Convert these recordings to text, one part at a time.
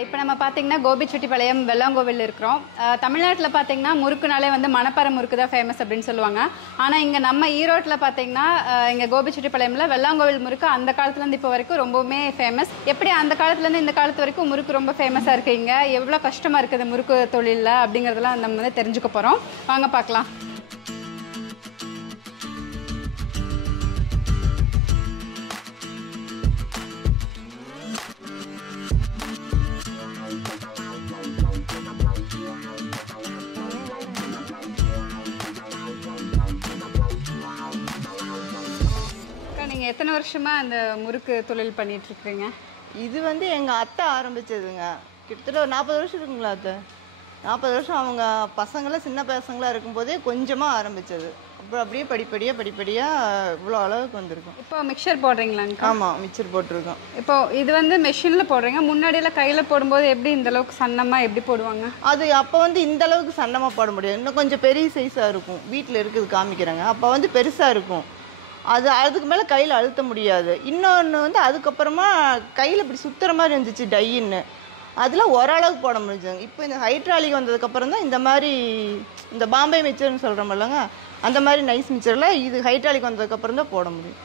இப்போ நம்ம பார்த்தீங்கன்னா கோபிச்செட்டிப்பாளையம் வெள்ளாங்கோவில் இருக்கிறோம். தமிழ்நாட்டில் பார்த்தீங்கன்னா முறுக்குனாலே வந்து மணப்பாறை முறுக்கு தான் ஃபேமஸ் அப்படின்னு சொல்லுவாங்க. ஆனால் இங்கே நம்ம ஈரோட்டில் பார்த்தீங்கன்னா இங்கே கோபிச்செட்டிப்பாளையமில் வெள்ளாங்கோவில் முறுக்கு அந்த காலத்துலேருந்து இப்போ வரைக்கும் ரொம்பவுமே ஃபேமஸ். எப்படி அந்த காலத்துலேருந்து இந்த காலத்து வரைக்கும் முறுக்கு ரொம்ப ஃபேமஸாக இருக்குது, இங்கே எவ்வளோ கஷ்டமாக இருக்குது முறுக்கு தொழிலில் அப்படிங்கிறதெல்லாம் நம்ம வந்து தெரிஞ்சுக்க போகிறோம். வாங்க பார்க்கலாம். நீங்கள் எத்தனை வருஷமாக அந்த முறுக்கு தொழில் பண்ணிட்டு இருக்கிறீங்க? இது வந்து எங்கள் அத்தை ஆரம்பித்ததுங்க. கிட்டத்தட்ட ஒரு 40 வருஷம் இருக்குங்களா அத்தை? 40 வருஷம். அவங்க பசங்களாம் சின்ன பசங்களாக இருக்கும்போதே கொஞ்சமாக ஆரம்பித்தது. அப்புறம் அப்படியே படிப்படியாக இவ்வளோ அளவுக்கு வந்திருக்கும். இப்போ மிக்சர் போடுறீங்களாங்க? ஆமாம், மிக்சர் போட்டிருக்கோம். இப்போ இது வந்து மெஷினில் போடுறீங்க. முன்னாடியெல்லாம் கையில் போடும்போது எப்படி இந்த அளவுக்கு சன்னமாக எப்படி போடுவாங்க? அது அப்போ வந்து இந்த அளவுக்கு சன்னமாக போட முடியாது. இன்னும் கொஞ்சம் பெரிய சைஸாக இருக்கும். வீட்டில் இருக்குது காமிக்கிறாங்க. அப்போ வந்து பெருசாக இருக்கும். அதுக்கு மேலே கையில் அழுத்த முடியாது. இன்னொன்று வந்து அதுக்கப்புறமா கையில் இப்படி சுற்றுற மாதிரி இருந்துச்சு டையின்னு. அதில் ஓரளவுக்கு போட முடிஞ்சாங்க. இப்போ இந்த ஹைட்ராலிக் வந்ததுக்கப்புறம் தான் இந்த மாதிரி இந்த பாம்பே மிக்சர்னு சொல்கிறோமில்லங்க, அந்த மாதிரி நைஸ் மிக்சரில் இது ஹைட்ராலிக் வந்ததுக்கப்புறம் தான் போட முடியும்.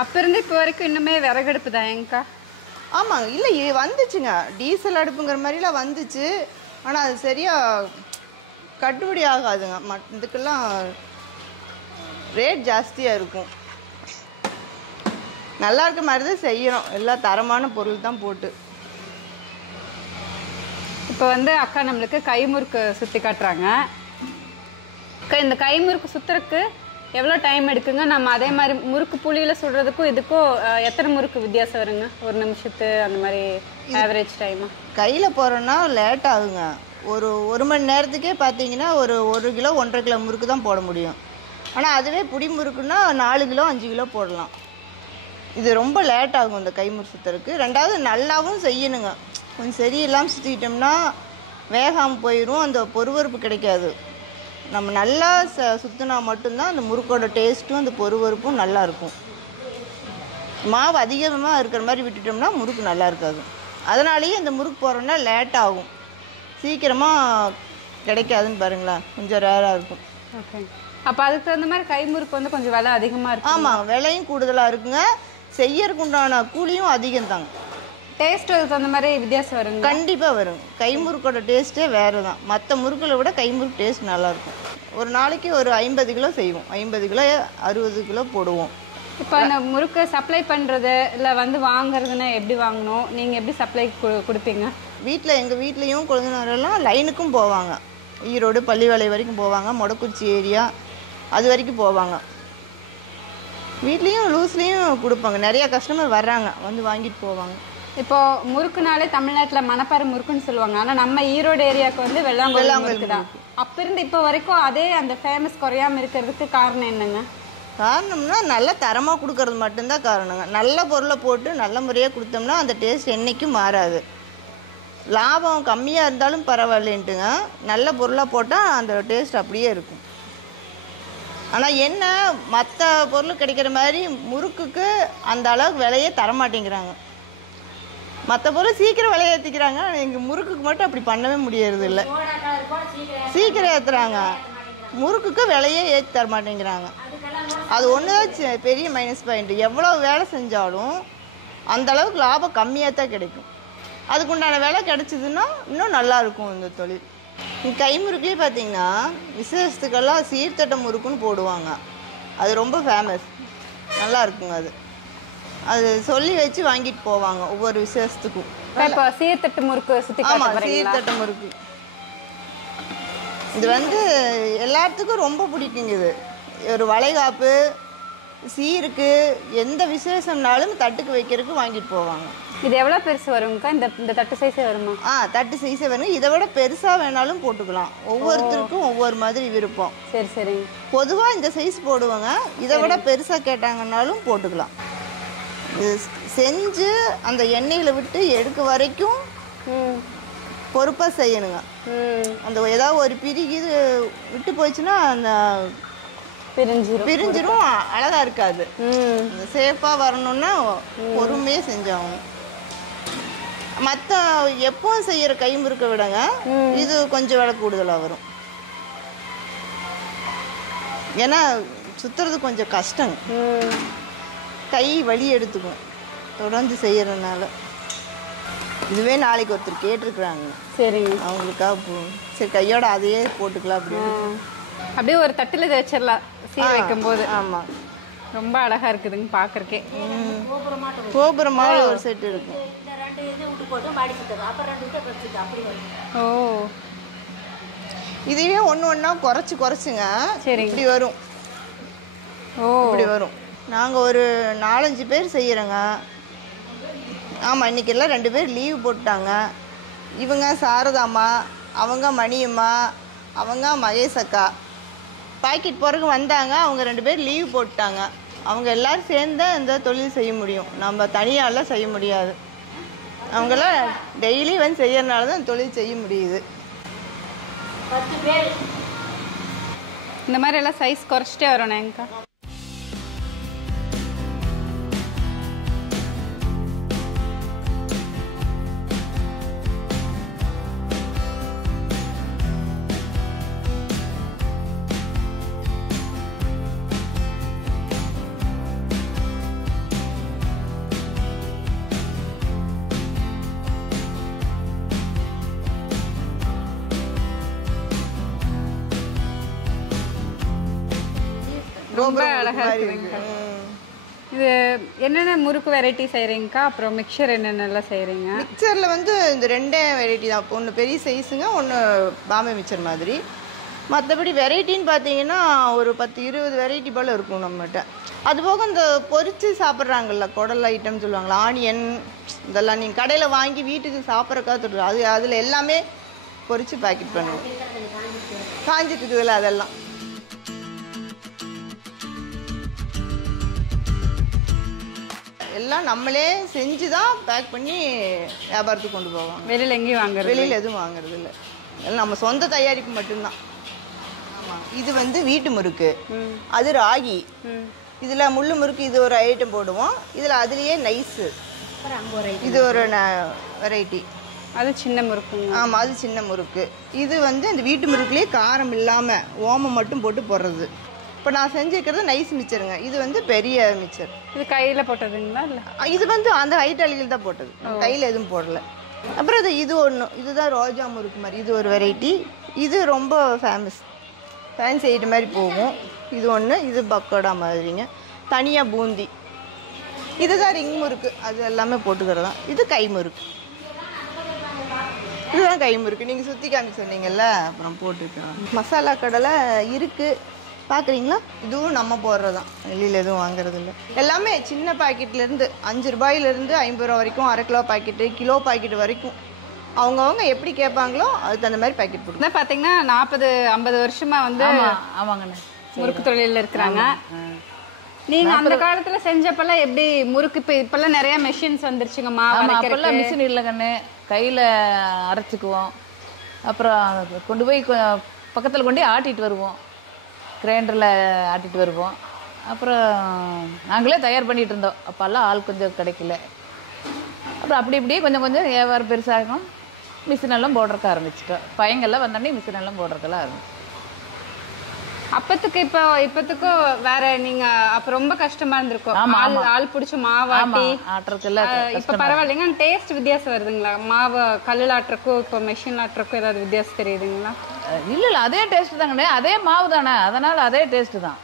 அப்போ இருந்து இப்போ வரைக்கும் இன்னுமே விறகடுப்பு தான் எங்கக்கா? ஆமாங்க. இல்லை, இது வந்துச்சுங்க, டீசல் அடுப்புங்கிற மாதிரிலாம் வந்துச்சு. ஆனால் அது சரியாக கட்டுப்படி ஆகாதுங்க. இதுக்கெல்லாம் ரேட் ஜாஸ்தியாக இருக்கும். நல்லா இருக்க மாதிரி தான் செய்யணும். எல்லாம் தரமான பொருள் தான் போட்டு. இப்போ வந்து அக்கா நம்மளுக்கு கைமுறுக்கு சுற்றி காட்டுறாங்க. அக்கா, இந்த கைமுறுக்கு சுற்றுறதுக்கு எவ்வளோ டைம் எடுக்குங்க? நம்ம அதே மாதிரி முறுக்கு புளியில் சுடுறதுக்கும் இதுக்கும் எத்தனை முறுக்கு வித்தியாசம் வருங்க? ஒரு நிமிஷத்து அந்த மாதிரி ஆவரேஜ் டைமு? கையில் போகிறோன்னா லேட் ஆகுங்க. ஒரு மணி நேரத்துக்கே பார்த்தீங்கன்னா ஒரு கிலோ 1.5 கிலோ முறுக்கு தான் போட முடியும். ஆனால் அதுவே புடி முறுக்குன்னா 4 கிலோ 5 கிலோ போடலாம். இது ரொம்ப லேட் ஆகும் இந்த கைமுறுக்கு சுற்றுறதுக்கு. ரெண்டாவது நல்லாவும் செய்யணுங்க. கொஞ்சம் சரியில்லாமல் சுற்றிக்கிட்டோம்னா வேகாமல் போயிடும், அந்த பொறுவறுப்பு கிடைக்காது. நம்ம நல்லா சுற்றினா மட்டும்தான் அந்த முறுக்கோட டேஸ்ட்டும் அந்த பொறுவறுப்பும் நல்லாயிருக்கும். மாவு அதிகமாக இருக்கிற மாதிரி விட்டுட்டோம்னா முறுக்கு நல்லா இருக்காது. அதனாலேயே இந்த முறுக்கு போடுறோன்னா லேட் ஆகும், சீக்கிரமாக கிடைக்காதுன்னு பாருங்களேன், கொஞ்சம் ரேராக இருக்கும். ஓகே. அப்போ அதுக்கு தகுந்த மாதிரி கைமுறுக்கு வந்து கொஞ்சம் விலை அதிகமாக இருக்கும்? ஆமாம், விலையும் கூடுதலாக இருக்குங்க. செய்யறதுக்கு உண்டான கூலியும் அதிகம் தாங்க. டேஸ்ட் அதுக்கு தகுந்த மாதிரி வித்தியாசம் வருங்க? கண்டிப்பாக வரும். கைமுறுக்கோட டேஸ்ட்டே வேறு தான். மற்ற முறுக்களை விட கைமுறுக்கு டேஸ்ட் நல்லாயிருக்கும். ஒரு நாளைக்கு ஒரு 50 கிலோ செய்வோம். 50 கிலோ 60 கிலோ போடுவோம். இப்போ அந்த முறுக்கு சப்ளை பண்ணுறது இல்லை வந்து வாங்குறதுன்னா எப்படி வாங்கணும்? நீங்கள் எப்படி சப்ளை கொடுப்பீங்க? எங்கள் வீட்லேயும் கொழுந்தனாரெல்லாம் லைனுக்கும் போவாங்க. ஈரோடு பள்ளிவாளை வரைக்கும் போவாங்க, மொடக்குறிச்சி ஏரியா அது வரைக்கும் போவாங்க. வீட்லேயும் லூஸ்லேயும் கொடுப்பாங்க. நிறையா கஸ்டமர் வர்றாங்க, வந்து வாங்கிட்டு போவாங்க. இப்போது முறுக்குனாலே தமிழ்நாட்டில் மணப்பாறை முறுக்குன்னு சொல்லுவாங்க. ஆனால் நம்ம ஈரோடு ஏரியாவுக்கு வந்து வெள்ளாங்கோவில் முறுக்கு தான். அப்போ இருந்து இப்போ வரைக்கும் அதே அந்த ஃபேமஸ் குறையாமல் இருக்கிறதுக்கு காரணம் என்னங்க? காரணம்னா நல்ல தரமாக கொடுக்கறது மட்டும்தான் காரணங்க. நல்ல பொருளை போட்டு நல்ல முறையாக கொடுத்தோம்னா அந்த டேஸ்ட் என்றைக்கும் மாறாது. லாபம் கம்மியாக இருந்தாலும் பரவாயில்லைன்ட்டுங்க, நல்ல பொருளாக போட்டால் அந்த டேஸ்ட் அப்படியே இருக்கும். ஆனால் என்ன, மற்ற பொருள் கிடைக்கிற மாதிரி முறுக்குக்கு அந்த அளவுக்கு விலையே தரமாட்டேங்கிறாங்க. மற்ற பொருள் சீக்கிரம் விலையை ஏற்றிக்கிறாங்க, ஆனால் எங்கள் முறுக்குக்கு மட்டும் அப்படி பண்ணவே முடியறது இல்லை. சீக்கிரம் ஏற்றுறாங்க, முறுக்குக்கு விலையே ஏற்றி தர மாட்டேங்கிறாங்க. அது ஒன்று தான் பெரிய மைனஸ் பாயிண்ட். எவ்வளோ வேலை செஞ்சாலும் அந்த அளவுக்கு லாபம் கம்மியாக தான் கிடைக்கும். அதுக்குண்டான விலை கிடச்சிதுன்னா இன்னும் நல்லாயிருக்கும் இந்த தொழில். கைமுறுக்குலேயே பார்த்தீங்கன்னா விசேஷத்துக்கெல்லாம் சீர்தட்ட முறுக்குன்னு போடுவாங்க. அது ரொம்ப ஃபேமஸ், நல்லா இருக்குங்க. அது சொல்லி வச்சு வாங்கிட்டு போவாங்க ஒவ்வொரு விசேஷத்துக்கும். இப்போ சீர்தட்டு முறுக்கு சுற்றி? ஆமாம், சீர்தட்ட முறுக்கு இது வந்து எல்லாத்துக்கும் ரொம்ப பிடிக்குங்க. இது ஒரு வளைகாப்பு, சீருக்கு எந்த விசேஷம்னாலும் தட்டுக்கு வைக்கிறதுக்கு வாங்கிட்டு போவாங்க. இது எவ்வளோ பெருசு வருங்கக்கா? இந்த தட்டு சைஸே வருமா? தட்டு சைஸே வரும். இதை விட பெருசாக வேணாலும் போட்டுக்கலாம். ஒவ்வொருத்தருக்கும் ஒவ்வொரு மாதிரி விருப்பம். சரி சரி. பொதுவாக இந்த சைஸ் போடுவாங்க. இதை விட பெருசாக கேட்டாங்கன்னாலும் போட்டுக்கலாம். இது செஞ்சு அந்த எண்ணெயில் விட்டு எடுக்க வரைக்கும் பொறுப்பாக செய்யணுங்க. அந்த ஏதாவது ஒரு பிரிக்கு இது விட்டு போயிடுச்சுன்னா அந்த பிரிஞ்சிரும், அழகாக இருக்காது. சேஃபாக வரணும்னா பொறுமையாக செஞ்சாகணும். மற்ற எப்பவும் செய்கிற கை முறுக்க விடங்க இது கொஞ்சம் விலை கூடுதலாக வரும். ஏன்னா சுற்றுறது கொஞ்சம் கஷ்டங்க. கை வலி எடுத்துக்கும் தொடர்ந்து செய்யறதுனால. இதுவே நாளைக்கு ஒருத்தர் கேட்டிருக்கிறாங்க. சரிங்க. அவங்களுக்காக சரி கையோட அதையே போட்டுக்கலாம் அப்படின்னு. அப்படியே ஒரு தட்டில் இதை வச்சிடலாம் சீர் வைக்கும்போது. ஆமாம், ரொம்ப அழகா இருக்குதுங்க பார்க்கறக்கே. கோபுரமாக ஒரு செட் இருக்கும். ஓ, இதுவே ஒன்று ஒன்றா குறைச்சுங்க. சரி, இப்படி வரும். ஓ, இப்படி வரும். நாங்கள் ஒரு 4-5 பேர் செய்கிறோங்க. ஆமாம், இன்றைக்கி எல்லாம் 2 பேர் லீவு போட்டாங்க. இவங்க சாரதாம்மா, அவங்க மணியம்மா, அவங்க மகேஷ் அக்கா. பாக்கெட் போகிறதுக்கு வந்தாங்க. அவங்க 2 பேர் லீவு போட்டாங்க. அவங்க எல்லோரும் சேர்ந்து இந்த தொழில் செய்ய முடியும். நம்ம தனியாலாம் செய்ய முடியாது. அவங்களாம் டெய்லி வந்து செய்யறதுனால தான் தொழில் செய்ய முடியுது. 10 பேர் இந்த மாதிரி எல்லாம் சைஸ் குறைச்சிட்டே வரும். எங்கக்கா ரொம்ப அழகா இருக்குங்க. இது என்னென்ன முறுக்கு வெரைட்டி செய்கிறீங்கக்கா? அப்புறம் மிக்சர் என்னென்னலாம் செய்கிறீங்க? மிக்சரில் வந்து இந்த 2 வெரைட்டி தான். ஒன்று பெரிய சைஸுங்க, ஒன்று பாம்பே மிக்சர் மாதிரி. மற்றபடி வெரைட்டின்னு பார்த்தீங்கன்னா ஒரு 10-20 வெரைட்டி போல் இருக்கும் நம்மகிட்ட. அதுபோக இந்த பொரித்து சாப்பிட்றாங்கல்ல குடல் ஐட்டம் சொல்லுவாங்களா, ஆனியன், இதெல்லாம் நீங்கள் கடையில் வாங்கி வீட்டுக்கு சாப்பிட்றக்காக தொட்டு அதில் எல்லாமே பொரித்து பேக்கெட் பண்ணுவோம். காஞ்சிட்டு இருக்குதுல்ல, அதெல்லாம் எல்லாம் நம்மளே செஞ்சு தான் பேக் பண்ணி வியாபாரத்துக்கு கொண்டு போவாங்க. வெளியில் எங்கேயும் வாங்குறது? வெளியில் எதுவும் வாங்குறது இல்லை. எல்லாம் நம்ம சொந்த தயாரிப்பு மட்டும்தான். ஆமாம், இது வந்து வீட்டு முறுக்கு, அது ராகி. இதில் முள்ளு முறுக்கு இது ஒரு ஐட்டம் போடுவோம். இதில் அதுலேயே நைஸு இது ஒரு வெரைட்டி. அது சின்ன முறுக்கு. ஆமாம், அது சின்ன முறுக்கு. இது வந்து இந்த வீட்டு முறுக்குலேயே காரம் இல்லாமல் ஓமம் மட்டும் போட்டு போடுறது. இப்போ நான் செஞ்சுருக்கிறது நைஸ் மிக்சருங்க. இது வந்து பெரிய மிக்சர். இது கையில் போட்டதுங்களா? இல்லை, இது வந்து அந்த ஹைட் அழிகள் தான் போட்டது, கையில் எதுவும் போடலை. அப்புறம் இது ஒன்று, இதுதான் ரோஜா முறுக்கு மாதிரி. இது ஒரு வெரைட்டி. இது ரொம்ப ஃபேமஸ், ஃபேன்சி ஐட்டம் மாதிரி போகும். இது ஒன்று. இது பக்கோடா மாதிரிங்க. தனியாக பூந்தி. இதுதான் ரிங் முறுக்கு. அது எல்லாமே போட்டுக்கிறது தான். இது கை முறுக்கு. இதுதான் கை முறுக்கு. நீங்கள் சுற்றி காமி சொன்னீங்கல்ல, அப்புறம் போட்டுருக்கேன். மசாலா கடலை இருக்குது, பார்க்குறீங்களா? இதுவும் நம்ம போடுறது தான், வெளியில் எதுவும் வாங்குறது இல்லை. எல்லாமே சின்ன பாக்கெட்லேருந்து 5 ரூபாயிலேருந்து 50 ரூபா வரைக்கும், அரை கிலோ பாக்கெட்டு, கிலோ பாக்கெட் வரைக்கும் அவங்கவுங்க எப்படி கேட்பாங்களோ அதுக்கு அந்த மாதிரி பாக்கெட் போடுவோம். பார்த்தீங்கன்னா 40-50 வருஷமாக வந்து ஆமாங்கண்ணே முறுக்கு தொழிலில் இருக்கிறாங்க. நீங்கள் அந்த காலத்தில் செஞ்சப்பெல்லாம் எப்படி முறுக்கு? இப்போல்லாம் நிறைய மெஷின்ஸ் வந்துருச்சுங்க. அப்போல்லாம் மிஷின் இல்லைங்கண்ணே, கையில் அரைச்சிக்குவோம். அப்புறம் கொண்டு போய் பக்கத்தில் கொண்டு ஆட்டிகிட்டு வருவோம், கிரைண்டரில் ஆட்டிகிட்டு வருவோம். அப்புறம் நாங்களே தயார் பண்ணிகிட்டு இருந்தோம். அப்போல்லாம் ஆள் கொஞ்சம் கிடைக்கல. அப்புறம் அப்படி இப்படியே கொஞ்சம் கொஞ்சம் வியாபாரம் பெருசாகும். மிஷினெல்லாம் போடுறக்க ஆரம்பிச்சிட்டோம். பையங்கள்லாம் வந்தோடனே மிஷினெல்லாம் போடுறதுக்கெல்லாம் ஆரம்பிச்சு. அப்பத்துக்கு இப்பத்துக்கும் வேற. நீங்க அப்ப ரொம்ப கஷ்டமா இருந்திருக்கும். ஆள் பிடிச்சி மாவாட்டி ஆட்டுறதுல. இப்ப பரவாயில்லைங்க, டேஸ்ட் வித்தியாசம் வருதுங்களா? மாவு கல்லில் ஆட்டுறக்கும் இப்போ மெஷின் ஆட்டுறக்கும் ஏதாவது வித்தியாசம் தெரியுதுங்களா? இல்லை, அதே டேஸ்ட் தாங்கண்ணே, அதே மாவு தானே, அதனால் அதே டேஸ்ட்டு தான்.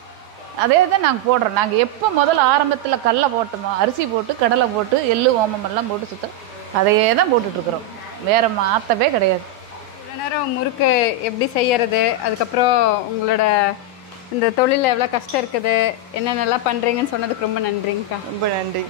அதே தான் நாங்கள் போடுறோம். நாங்கள் எப்போ முதல்ல ஆரம்பத்தில் கடலை போட்டோமோ, அரிசி போட்டு கடலை போட்டு எள்ளு ஓமம் எல்லாம் போட்டு சுத்தம் அதையே தான் போட்டுட்ருக்குறோம். வேறு மாற்றவே கிடையாது. இவ்வளோ நேரம் முறுக்கு எப்படி செய்யறது, அதுக்கப்புறம் உங்களோட இந்த தொழிலில் எவ்வளோ கஷ்டம் இருக்குது என்னென்னலாம் பண்ணுறீங்கன்னு சொன்னதுக்கு ரொம்ப நன்றிங்கக்கா. ரொம்ப நன்றி.